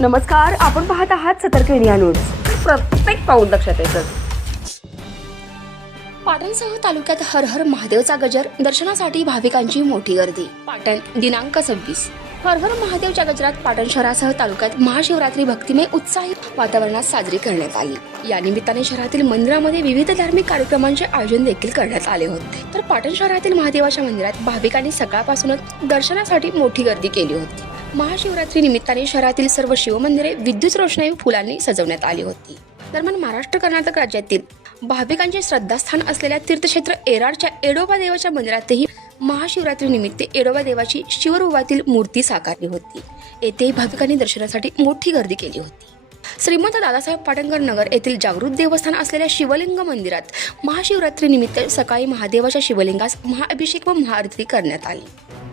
नमस्कार आपण पाहत आहात सतर्क इंडिया न्यूज. प्रत्येक पाऊल लक्षात येतं. पाटणसह तालुक्यात हर हर महादेवचा गजर दर्शनासाठी भाविकांची मोठी गर्दी. पाटण दिनांक सव्वीस. हर हर महादेवच्या गजरात पाटण शहरासह तालुक्यात महाशिवरात्री भक्तिमय उत्साही वातावरणात साजरी करण्यात आली. या निमित्ताने शहरातील मंदिरामध्ये विविध धार्मिक कार्यक्रमांचे आयोजन देखील करण्यात आले होते. तर पाटण शहरातील महादेवाच्या मंदिरात भाविकांनी सकाळपासूनच दर्शनासाठी मोठी गर्दी केली होती. महाशिवरात्री निमित्ताने शहरातील सर्व शिवमंदिरे विद्युत रोषणाई फुलांनी सजवण्यात आली होती. दरम्यान महाराष्ट्र कर्नाटक राज्यातील भाविकांचे श्रद्धास्थान असलेल्या तीर्थक्षेत्र एराडच्या एडोबा देवाच्या मंदिरातही महाशिवरात्री निमित्त एडोबा देवाची शिवरूपातील मूर्ती साकारली होती. येथेही भाविकांनी दर्शनासाठी मोठी गर्दी केली होती. श्रीमंत दादासाहेब पाटणकर नगर येथील जागृत देवस्थान असलेल्या शिवलिंग मंदिरात महाशिवरात्री निमित्त सकाळी महादेवाच्या शिवलिंगास महाअभिषेक व महाआरती करण्यात आली.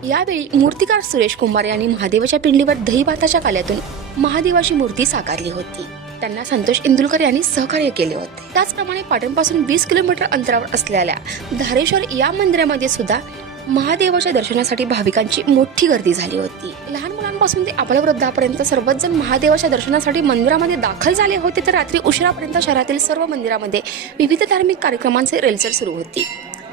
यावेळी मूर्तिकार सुरेश कुमार यांनी महादेवाच्या पिंडीवर दहीभाताच्या काल्यातून महादेवाची मूर्ती साकारली होती. त्यांना संतोष इंदुलकर यांनी सहकार्य केले होते. त्याचप्रमाणे पाटणपासून वीस किलोमीटर अंतरावर असलेल्या धारेश्वर या मंदिरामध्ये सुद्धा महादेवाच्या दर्शनासाठी भाविकांची मोठी गर्दी झाली होती. लहान मुलांपासून ते आपल्या वृद्धापर्यंत सर्वच जण महादेवाच्या दर्शनासाठी मंदिरामध्ये दाखल झाले होते तर रात्री उशिरापर्यंत शहरातील सर्व मंदिरामध्ये विविध धार्मिक कार्यक्रमांचे रेलचर सुरू होती.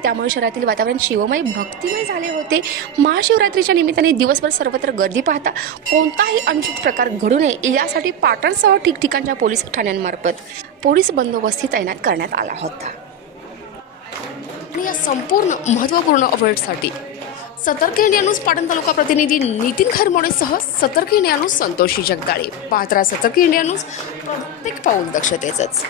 त्यामुळे शहरातील वातावरण शिवमय भक्तिमय झाले होते. महाशिवरात्रीच्या निमित्ताने दिवसभर सर्वत्र गर्दी पाहता कोणताही अनुचित प्रकार घडू नये यासाठी पाटणसह ठिकठिकाणच्या पोलीस ठाण्यांमार्फत पोलीस बंदोबस्ती तैनात करण्यात आला होता. आणि या संपूर्ण महत्त्वपूर्ण अपडेटसाठी सतर्क इंडिया न्यूज पाटण तालुका प्रतिनिधी Nitin खरमोडेसह Satark India news Santoshi Jagdale. Patra Satark India news प्रत्येक पाऊल दक्षतेचंच.